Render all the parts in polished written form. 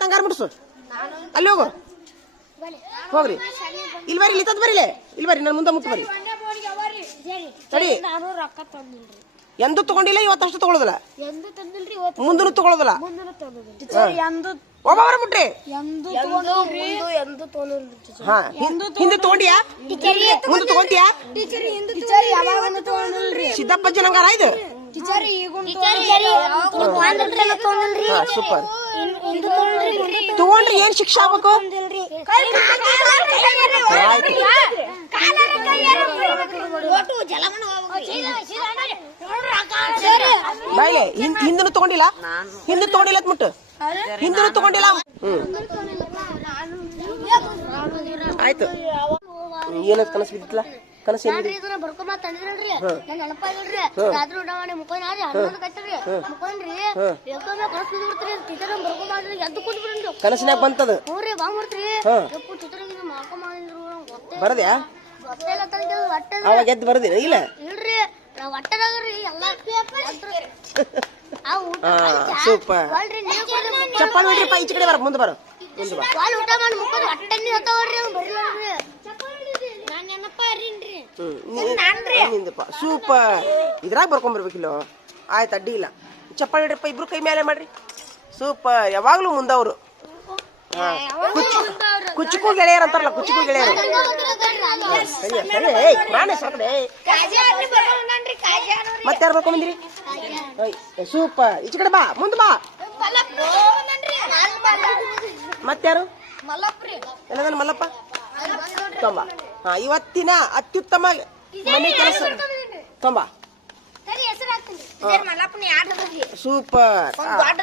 ತಂಗಾರ ಮುಡ್ಸು ಅಲ್ಲಿ ಹೋಗು ಹೋಗ್ರಿ ಇಲ್ಲಿ ಬರ್ರಿ ಇಲ್ಲಿ ತದ್ ಬರಿಲೆ ಇಲ್ಲಿ ಬರ್ರಿ ನನ್ನ ಮುಂದೆ ಮುಟ್ಟು ಬರ್ರಿ ಸರಿ ಎಂದು ತಗೊಂಡಿಲ್ಲ ಇವತ್ತಷ್ಟು ತಗೊಳ್ಳೋದಿಲ್ಲ ಮುಂದೂ ತಗೊಳ್ಳೋದಿಲ್ಲ ಒಬ್ಬೊಬ್ಬರ ಮುಟ್ರಿ ಹಾ ಹಿಂದೆ ತಗೊಂಡಿಯಾ ಮುಂದೆ ತಗೊಂಡಿಯಾ ಸಿದ್ದಪ್ಪ ಜನಂಗಾರ ಇದು ಸೂಪರ್ ತಗೊಂಡ್ರಿ ಏನ್ ಶಿಕ್ಷೆ ಆಗ್ಬೇಕು ಬಾಯ್ಲೆ ಹಿಂದೂ ತಗೊಂಡಿಲ್ಲ ಹಿಂದೆ ತಗೊಂಡಿಲ್ಲ ಮುಟ್ಟು ಹಿಂದೂ ತಗೊಂಡಿಲ್ಲ ಆಯ್ತು ಏನದ್ ಕನಸು ಬಿದ್ದಿಲ್ಲ ಕನಸು ಕನಸಿನಾಗ ಬಂತದ ಬರದ್ಯಾ ಅವಾಗ ಎದ್ದು ಬರದಿನ ಇಲ್ಲ ಸೂಪರ್ ಚಪ್ಪಲ್ ನೋಡ್ರಿಪ್ಪ ಈಚೆ ಕಡೆ ಬರ ಮುಂದೆ ಬರೋ ಮುಂದೆ ಬರ ಸೂಪರ್ ಇದ್ರಾಗ ಬರ್ಕೊಂಡ್ಬರ್ಬೇಕಿಲ್ಲ ಆಯ್ತು ಅಡ್ಡಿ ಇಲ್ಲ ಚಪ್ಪಲ್ ಹಿಡ್ರಪ್ಪ ಇಬ್ರು ಕೈ ಮೇಲೆ ಮಾಡ್ರಿ ಸೂಪರ್ ಯಾವಾಗ್ಲೂ ಮುಂದವ್ರು ಕುಚ್ಚುಕು ಗೆಳೆಯರು ಅಂತಾರಲ್ಲ ಕುಚ್ಚುಕು ಗೆಳೆಯರು ಮತ್ತಾರು ಬರ್ಕೊಂಬಂದಿರಿ ಸೂಪರ್ ಈಚೆ ಕಡೆ ಬಾ ಮುಂದೆ ಬಾ ಮತ್ತಾರು ಎಲ್ಲದನ್ನ ಮಲ್ಲಪ್ಪ ತೊಂಬ ಹಾ ಇವತ್ತಿನ ಅತ್ಯುತ್ತಮ ಮನೆ ಕೆಲಸ ತೊಂಬ ಸೂಪರ್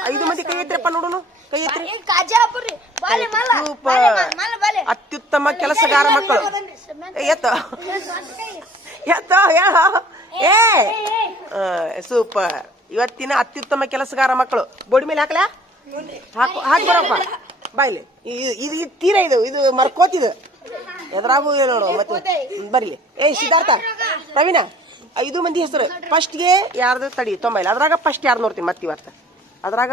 5 ಮಂದಿ ಕೈ ಎತ್ತಿರಪ್ಪ ನೋಡೋನು ಕೈ ಎತ್ತಿರಿ ಸೂಪರ್ ಅತ್ಯುತ್ತಮ ಕೆಲಸಗಾರ ಮಕ್ಕಳು ಎತ್ತೋ ಎತ್ತೋ ಹೇಳ ಏ ಸೂಪರ್ ಇವತ್ತಿನ ಅತ್ಯುತ್ತಮ ಕೆಲಸಗಾರ ಮಕ್ಕಳು ಬೋಡಿ ಮೇಲೆ ಹಾಕ್ಲಾ ಹಾಕಿ ಬರಪ್ಪ ಬಾಯ್ಲಿ ಇದು ತೀರ ಇದು ಮರ್ಕೋತಿದು ಎದುರಾಗು ನೋಡು ಮತ್ತೆ ಬರ್ಲಿ ಸಿದ್ಧಾರ್ಥ ಪ್ರವೀಣ 5 ಮಂದಿ ಹೆಸರು ಫಸ್ಟ್ಗೆ ಯಾರ್ದು ತಡಿ ತೊಂಬೈಲಿ ಅದ್ರಾಗ ಫಸ್ಟ್ ಯಾರು ನೋಡ್ತೀನಿ ಮತ್ತೆ ಇವತ್ತು ಅದ್ರಾಗ